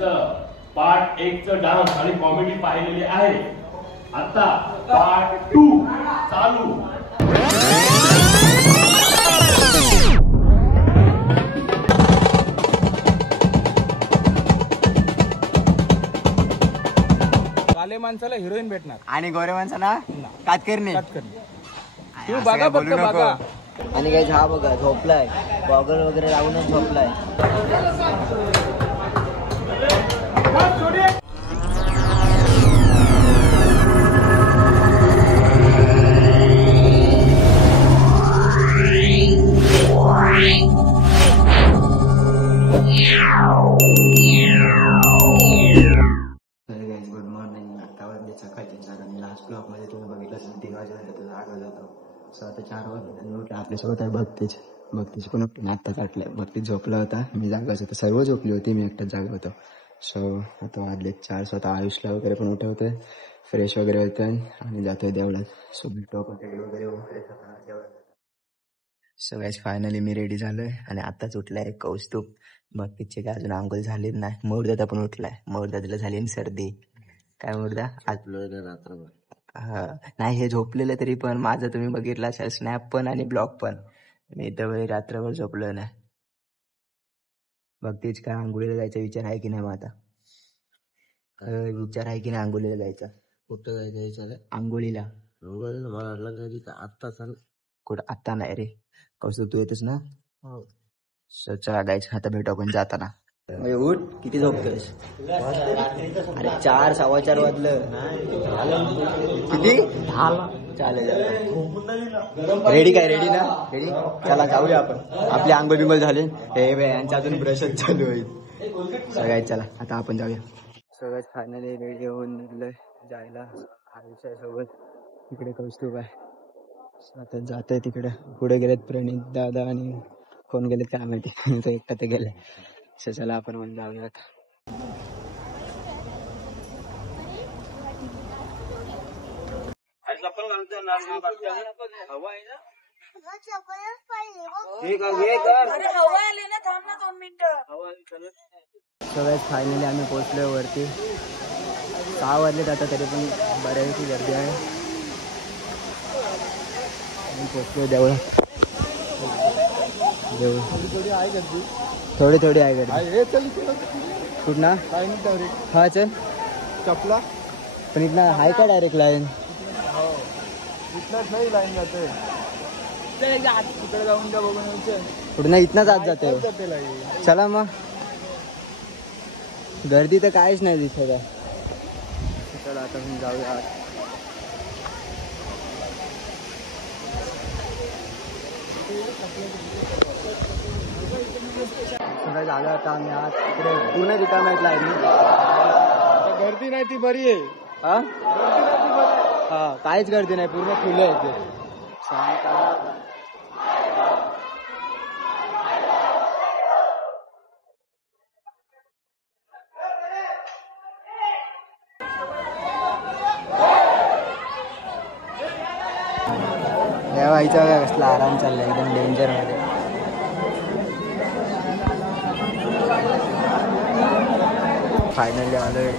त्यांचं पार्ट 1 चं डान्स आणि कॉमेडी पाहिलेली आहे. आता पार्ट 2 चालू. काले माणसाला हिरोईन भेटणार आणि गोरे माणसाला कातकर्णी. तू बघा फक्त बघा. आणि काही हा बघा झोपलाय, गॉगल वगैरे लावूनच झोपलाय. Good morning. आता वाजले सकाळचे 4 आणि लास्ट ब्लॉक मध्ये तुम्ही बघितलं असेल 3 वाजेपर्यंत जागा होतो. सो आता 4 वाजले. आपल्यासोबत आहे भक्तीच पण आत्ताच आटलं. भक्तीच झोपला होता, मी जागाच होतो. सर्व झोपली होती, मी एकटाच जागा होतो. सो आता वाजले 4. स्वतः आयुषला वगैरे पण उठवतोय, फ्रेश वगैरे होतोय आणि जातोय देवळात. सो टॉप वगैरे सो गाइस फायनली मी रेडी झालोय आणि आताच उठलाय कौस्तुभ. भक्तीचे काय अजून आंघोळ झाली नाही. मोरदादा पण उठलाय. मोरदादाला झाली सर्दी. काय मोरदा आज रात्रभर? हा नाही, हे झोपलेलं तरी पण माझं तुम्ही बघितलं असेल स्नॅप पण आणि ब्लॉग पण. मी तर रात्रभर झोपलो नाही. भक्तीच काय आंघोळीला जायचा विचार आहे की नाही? मग आता विचार आहे की नाही आंघोळीला जायचा? कुठं जायचं विचार? आंघोळीला. मला वाटलं आत्ता चाल. कुठं आत्ता नाही रे कौस्तुभ, तू येतोस ना? हो. चला गाईच आता भेटू आपण जाताना. उठ, किती झोपतोयस? अरे 4 4:15 वाजलं. किती? 10. चालेल. रेडी काय? रेडी ना? रेडी. चला जाऊया आपण. आपले आंघोळ बिंगोळ झाले. हे यांचा अजून ब्रशच चालू होईल. सगळ्यात चला आता आपण जाऊया. सगळ्यात फायनली रेडी होऊन निघलोय जायला आयुष्या सोबत. तिकडे कौस्तुभ आहे. आता जात आहे तिकडे. पुढे गेलेत प्रणित दादा आणि कोण गेलेत काय माहिती. तो एकटा ते गेले. चला आपण पण जाऊयात. सगळ्यात फायनली आम्ही पोहोचलोय वरती. 6 वाजलेत आता, तरी पण बऱ्यापैकी गर्दी आहे. पोहोचलोय देवळात. थोडी थोडी आहे गर्दी. कुठना? हा चल. चपला पण इथना हाय का डायरेक्ट लाईन? इथनाच नाही लाईन जाते. तिकडे जाऊन जा बघून. कुठं इथनाच आत जाते. चला मग. गर्दी तर काहीच नाही दिसत आहे. चला आता आपण जाऊया आत. सगळं झालं आता आम्ही आज तिकडे पूर्ण रिकाम्या लाईन. गर्दी नाही ती बरी आहे. हा हा काहीच गर्दी नाही, पूर्ण फुलं आहे ते. व्हायचा कसला आराम चाललाय एकदम डेंजर मध्ये. फायनली आलोय.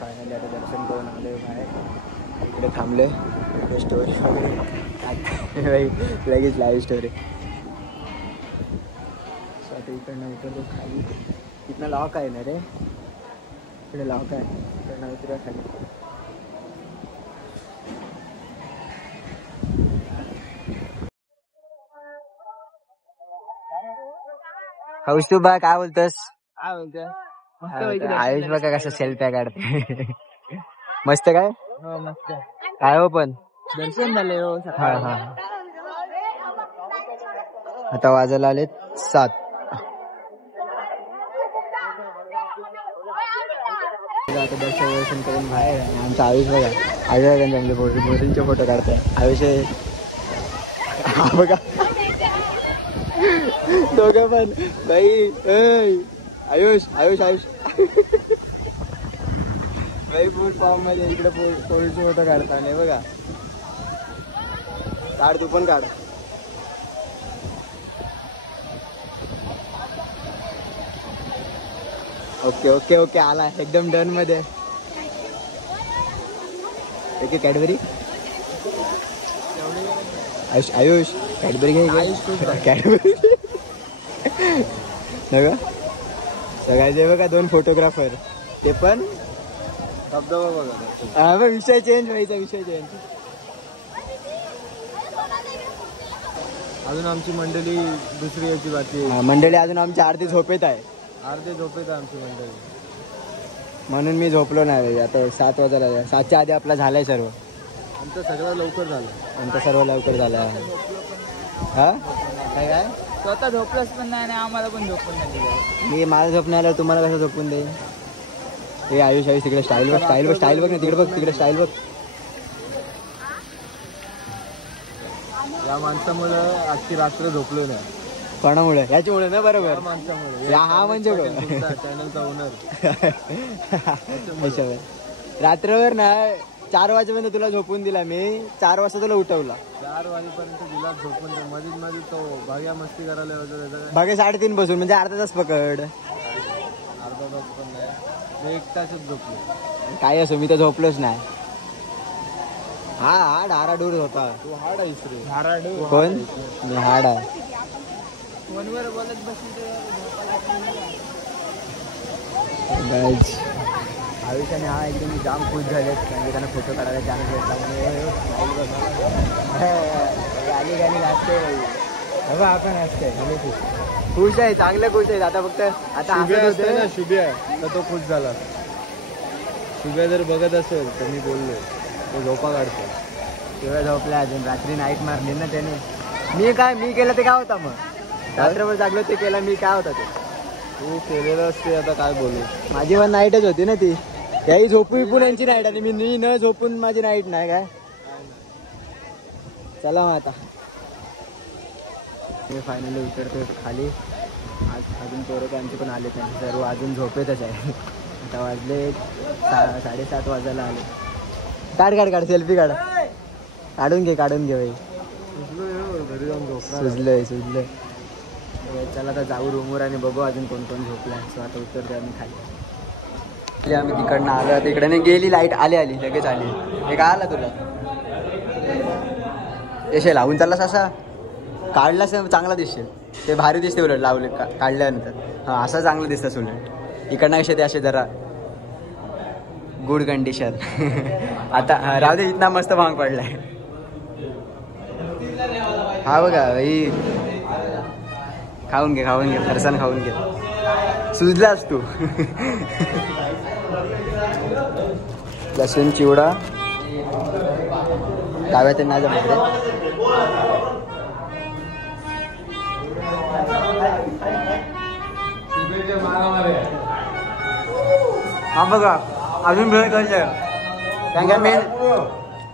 फायनली आता दर्शन करून आलोय बाहेर. इकडे थांबले. इकडे स्टोरी वगैरे लगेच लाईव्ह स्टोरी. आता इकडनं उतरतो खाली. इथनं लॉक आहे ना रे, इकडे लॉक आहे. इकडनं उतरा खाली. कौस्तुभ बा काय बोलतोस? काय बोलतोय? आयुष बघा कसं सेल्फ्या काढते. मस्त काय? हो मस्त. काय हो पण दर्शन झाले हो. हा हा. आता वाजायला आलेत 7. आलो आता दर्शन करून बाहेर. आणि आमचा आयुष बघा, आयुष आमचे बोरींचे फोटो काढतोय. आयुष हा बघा दोघं पण बाई. आयुष आयुष आयुष बाई फुल फॉर्म मध्ये इकडे पोरीचे फोटो काढता नाही बघा. काढ तू पण काढ. ओके ओके ओके आला एकदम डन मध्ये. Okay Cadbury Ayush Ayush Cadbury घे. कॅडबरी बघा सगळ्याचे बघा 2 फोटोग्राफर ते पण धबधबा बघा. हा बघ विषय चेंज व्हायचा विषय चेंज. अजून आमची मंडळी दुसरी याची बाकी. मंडळी अजून आमची अर्धी झोपेत आहे. अर्धे झोपेत आमची मंडळी म्हणून मी झोपलो नाही. आता 7 वाजायला 7च्या आधी आपला झालाय सर्व. आमचं सगळं लवकर झालं. आमचं सर्व लवकर झालं. हा काय स्वतः झोपलंच पण नाही आणि आम्हाला पण झोपून नाही. मी मला झोप नाही आलं तुम्हाला कसं झोपून देईन. हे आयुष आयुष तिकडे स्टाईल बघ स्टाईल बघ स्टाईल बघ ना तिकडे बघ तिकडे स्टाईल बघ. या माणसामुळे आजची रात्र झोपलो नाही. कोणामुळे याच्यामुळे ना बरोबर माणसामुळे हा म्हणजे चॅनलचा ओनर. रात्रभर ना 4 वाजेपर्यंत तुला झोपून दिला मी. 4 वाजता तुला उठवला. 4 वाजेपर्यंत दिला झोपून. मधीत मध्ये तो भाग्या मस्ती करायला होता. भागे 3:30 बसून म्हणजे अर्धा तास पकड. अर्धा तास पण नाही. मी 1 तासच झोपलो. काय असो मी तर झोपलोच नाही. हा हाड हाराडूर होता. तू हाड आहेस रे. हाराडूर कोण मी हाड आहे. फोनवर बोलत बसली. आयुष्याने हा एकदम जाम खुश झालेत कारण की त्यांना फोटो काढायला चान्स भेटला. गाणी गाणी लागते बाबा आपण असते खुश आहे चांगलं खुश आहे. आता फक्त आता शुभ्या तर तो खुश झाला. शुभ्या जर बघत असेल तर मी बोललो तो झोपा काढतो. तेव्हा झोपला अजून रात्री नाईट मारली ना त्याने. मी केलं ते काय होता मग रात्रभर जागलो ते केलं मी काय होता ते. तू केलेलं असते आता काय बोलू. माझी पण नाईटच होती ना ती. त्याही झोपू विपून यांची नाईट आणि मी न झोपून माझी नाईट नाही काय. चला मग आता मी फायनली उतरतो खाली. आज अजून पोरं आमचे पण आले त्यांचे सर्व अजून झोपेतच आहे. आता वाजले 7:30 वाजायला आले. काढ काढ काढ सेल्फी काढ. काढून घे भाई. घरी जाऊन झोपणार. सुजलंय. चला आता जाऊ रूमवर आणि बघू अजून कोण कोण झोपलाय. सो आता उतरतो आम्ही खाली. आम्ही तिकडनं आलो. तिकडे गेली लाईट आली लगेच आली. हे काय आला तुला यशे लावून चाललास असा काढलास चांगला दिसशील. ते भारी दिसते उलट लावले काढल्यानंतर. हा असं चांगलं दिसतं उलट. इकडनं कसे ते असे जरा गुड कंडिशन. आता राहू दे इतना मस्त भांग पडलाय. हा बघा ही खाऊन घे फरसाण खाऊन घे. सुजलास तू. लसूण चिवडा डाव्यात नाही जमत रे. हा बघा अजून भेळ खायचं. कारण का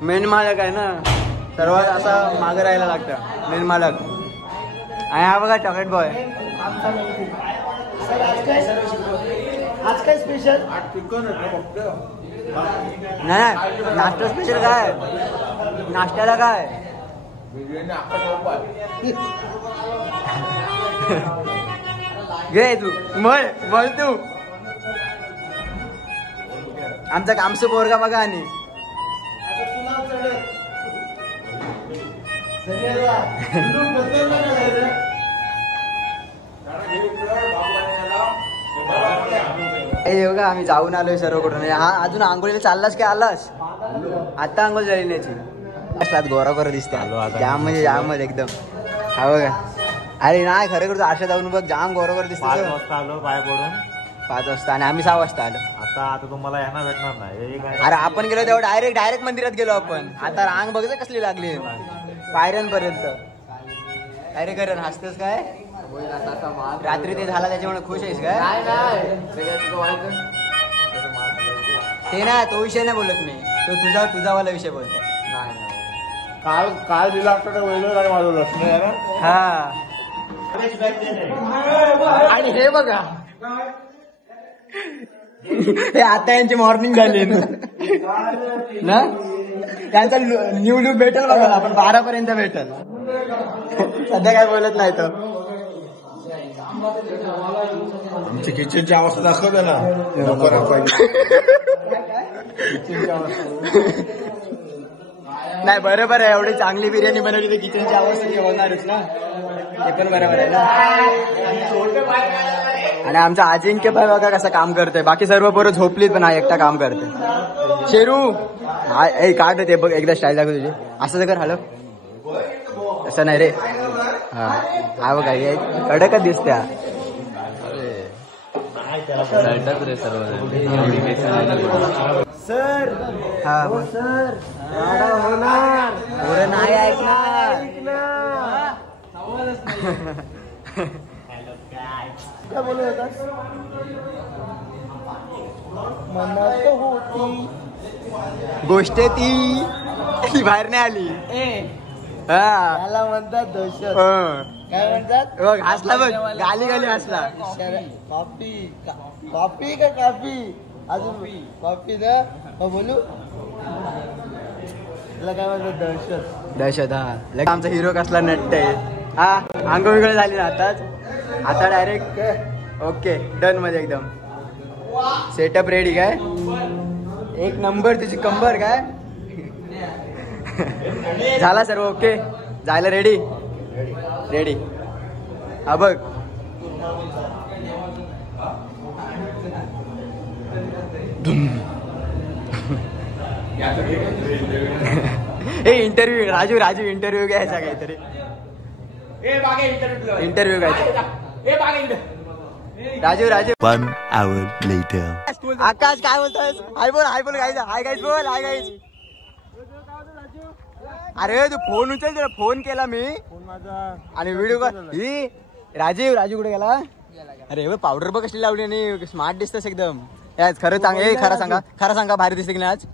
मेन मालक आहे ना सर्वात असा मागं राहायला लागतं. मेन मालक. आणि हा बघा चॉकलेट बॉय. आज काय स्पेशल. नाही नाश्ता स्पेशल काय. नाश्त्याला काय घे तू मळ तू. आमचा कामसू पोरगा बघा. आणि बघा आम्ही जाऊन आलोय सर्व कुठून. हा अजून आंघोळीला चाललास की आलास. आता आंघोळ झाली त्याची. गोरा गोरा दिसते जाम म्हणजे जाम एकदम. हा बघा अरे नाही खरं करतो आशा जाऊन बघ जाम गोरा गोरा दिसतो. 5 वाजता आलो पाय पडून. 5 वाजता आणि आम्ही 6 वाजता आलो. आता तुम्हाला यांना भेटणार नाही. अरे आपण गेलो तेव्हा डायरेक्ट मंदिरात गेलो आपण. आता रांग बघ कसली लागली पायऱ्यांपर्यंत. अरे करण हसतेस काय. रात्री ते झाला त्याच्यामुळे खुश आहेस काय. ते ना तो विषय नाही बोलत मी, तो तुझा वाला विषय बोलते. काल दिला असता तर वेगळं काय वाजवलं असतं. हा आणि हे बघा हे आता यांची मॉर्निंग झाली ना, त्यांचा न्यू लुक भेटेल बघा आपण 12 पर्यंत भेटेल. सध्या काय बोलत नाही तो. आमची किचनची अवस्था दाखवते ना. नाही बरोबर आहे, एवढी चांगली बिर्याणी बनवली तर किचनची अवस्था होणारच ना, ते पण बरोबर आहे ना. आणि आमचा अजिंक्य पण बघा कसं काम करतोय, बाकी सर्व पोरं झोपलीत पण हा एकटा काम करतोय. शेरू हा काय ते बघ एकदा स्टाईल दाखव तुझी, असं कर. हॅलो असं नाही रे. हा बघा कडकच दिसत्या सर. हा सर होणार पोरं नाही ऐकणार. काय बोलत होतास? मनात होती गोष्ट ती बाहेर नाही आली. त्याला म्हणतात दहशत. काय म्हणतात बघ, हसला बघ, गाली हसला. कॉफी कॉफी का कॉफी अजून कॉफी ना बोलू त्याला काय म्हणतात दहशत. हा आमचा हिरो कसला नट्ट आहे. हा अंग वेगळं झाली ना आता डायरेक्ट ओके डन मध्ये एकदम सेटअप रेडी. काय एक नंबर तुझी कंबर काय झाला सर्व ओके जायला रेडी रेडी. हा बघ हे इंटरव्ह्यू राजू इंटरव्ह्यू घ्यायचा काहीतरी. इंटरव्ह्यू घ्यायचा राजू. 1 hour later. आकाश काय बोलतोस? हाय बोल गाईज. हाय गाईज बोल. Hi guys. अरे तू फोन उचल, तुला फोन केला मी आणि व्हिडिओ ही राजू कुठे गेला? अरे पावडर बघ कसली लावली आणि स्मार्ट दिसतस एकदम. खरं सांगा भारी दिसते की नाही आज?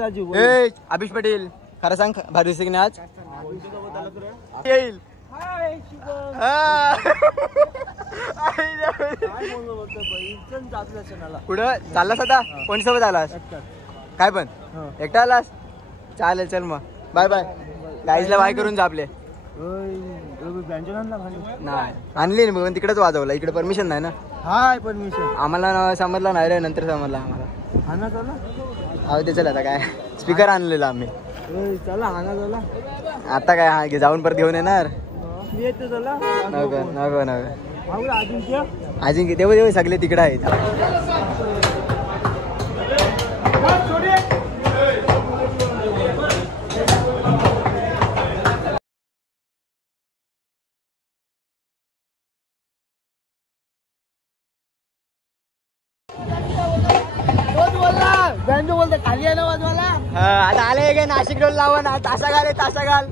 राजू अभिष पटेल खरं सांग भारी दिसते की नाही आज? येईल पुढं चाललास आता? कोणीसोबत आलास? काय पण एकटा आलास? चालेल चल मग बाय बाय. गाईजला बाय करून जा आपले. नाही आणली ना मग तिकडेच वाजवला, इकडे परमिशन नाही ना. हाय परमिशन आम्हाला समजला नाही रे, नंतर समजला आम्हाला. अहो ते चल आता काय स्पीकर आणलेला आम्ही. आता काय हा जाऊन परत घेऊन येणार. नको अजिंक्य तेव्हा सगळे तिकडे आहेत. खाली आहे ना वाजवाला. आता आले गे नाशिक रोड लावा ना. ताशा घाल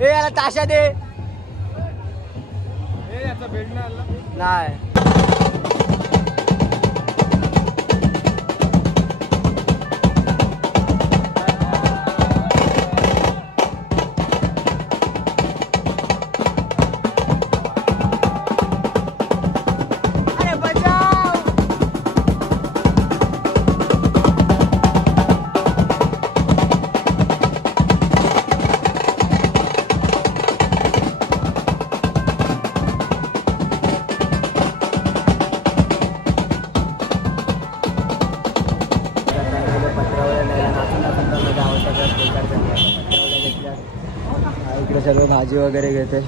ए याला ताशा दे. नाही इकडे सर्व भाजी वगैरे घेते.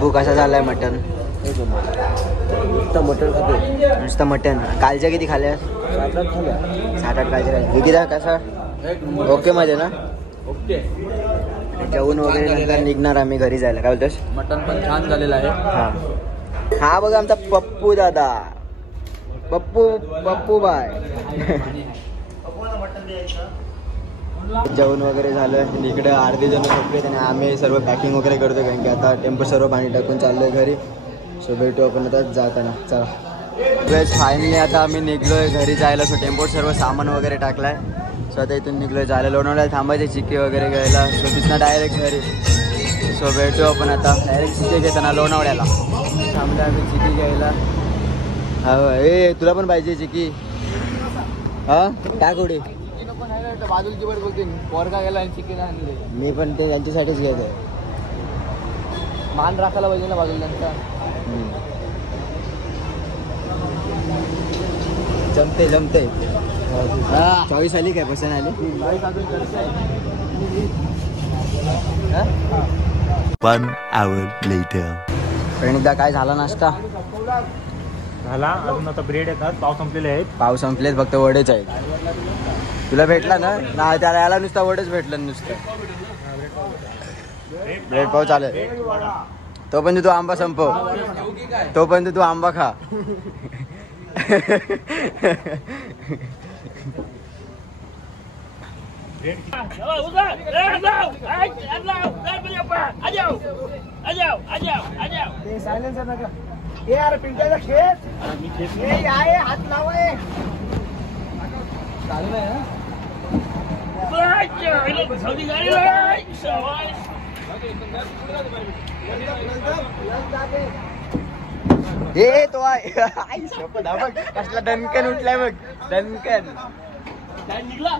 भूक कसा झालाय? मटन नुसतं मटन. कालच्या किती खाल्या? 7-8 कालच्या. किती कसा ओके मध्ये ना? ओके. जेवण वगैरे नंतर निघणार आम्ही घरी जायला. काय बोलतोस? मटन पण छान झालेलं आहे. हा बघा आमचा पप्पू दादा. पप्पू बाय. जेवण वगैरे झालं आणि इकडे अर्धे जण झोपले आणि आम्ही सर्व पॅकिंग वगैरे करतो कारण की आता टेम्पो सर्व पाणी टाकून चाललोय घरी. सो भेटू आपण आता जाताना. चला फायनली आता आम्ही निघलोय घरी जायला. सो टेम्पोत सर्व सामान वगैरे टाकलाय. सो आता इथून निघलोय जायला. लोणावळ्याला थांबायचे चिक्की वगैरे घ्यायला. सो तिथनं डायरेक्ट घरी. सो भेटू आपण आता डायरेक्ट चिक्की घेताना लोणावळ्याला. थांबले आम्ही चिक्की घ्यायला. हा ए तुला पण पाहिजे चिक्की? हा काय कुठे बाजूची वर बोलते पोरगा गेला आणि चिकन आणले. मी पण ते त्यांच्यासाठीच घेत आहे. मान राखायला पाहिजे ना बाजूला त्यांचा. जमते जमते. चॉईस आली काय पसंत आली? One hour later. प्रणिता काय झाला नाश्ता? झाला. अजून आता ब्रेड येतात. पाव संपलेले आहेत. पाव संपलेत फक्त वडेच आहेत. तुला भेटला ना? नाही त्याला याला नुसता वडेच भेटलं नुसतं. ब्रेड पाव चालेल. तोपर्यंत तू आंबा संपव. तोपर्यंत तू आंबा खा. यार पिंट्याचा खेळ आहे. हात लावाय चालू आहे ना. हे तो आहे. कसला डनकन उठलाय बघ. डनकन निघला.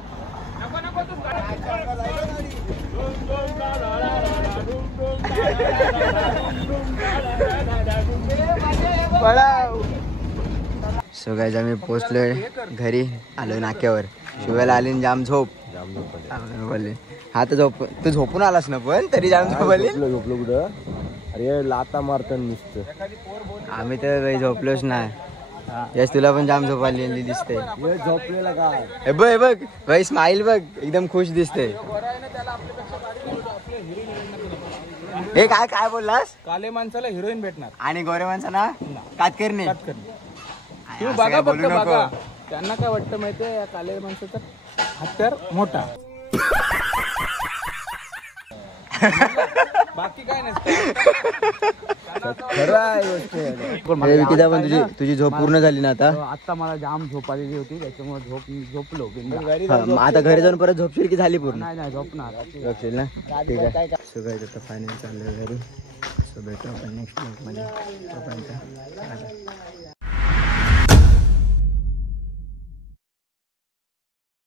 सो गाईज आम्ही पोचलोय घरी. आलोय नाक्यावर. शिवायला आली जाम झोप. बोलले हा तर झोप. तू झोपून आलास ना पण तरी जाम झोपले. झोपलो कुठं? अरे लाता मारत नुसतं. आम्ही तर काही झोपलोच नाही. यस तुला पण जाम झोप आलेली दिसते. झोपलेला काय? हे बघ बघ भाई स्माइल बघ एकदम खुश दिसते. हे काय काय बोललास? काले माणसाला हिरोईन भेटणार आणि गोरे माणसांना कातकरणे. तुम्ही बघा फक्त बघा. त्यांना काय वाटतं माहितीये या काले माणसाचा हत्यार मोठा. बाकी काय नसतं. खरं आहे गोष्ट. पण तुझी झोप पूर्ण झाली ना आता? आता मला जाम झोप आलेली होती त्याच्यामुळे झोपलो. आता घरी जाऊन परत झोपशील की झाली पूर्ण? नाही झोपणार. झोपशील ना? ठीक आहे. सो गाईज आता फायनल चाललंय घरी. सो भेटू आपण नेक्स्ट ब्लॉग मध्ये. तोपर्यंत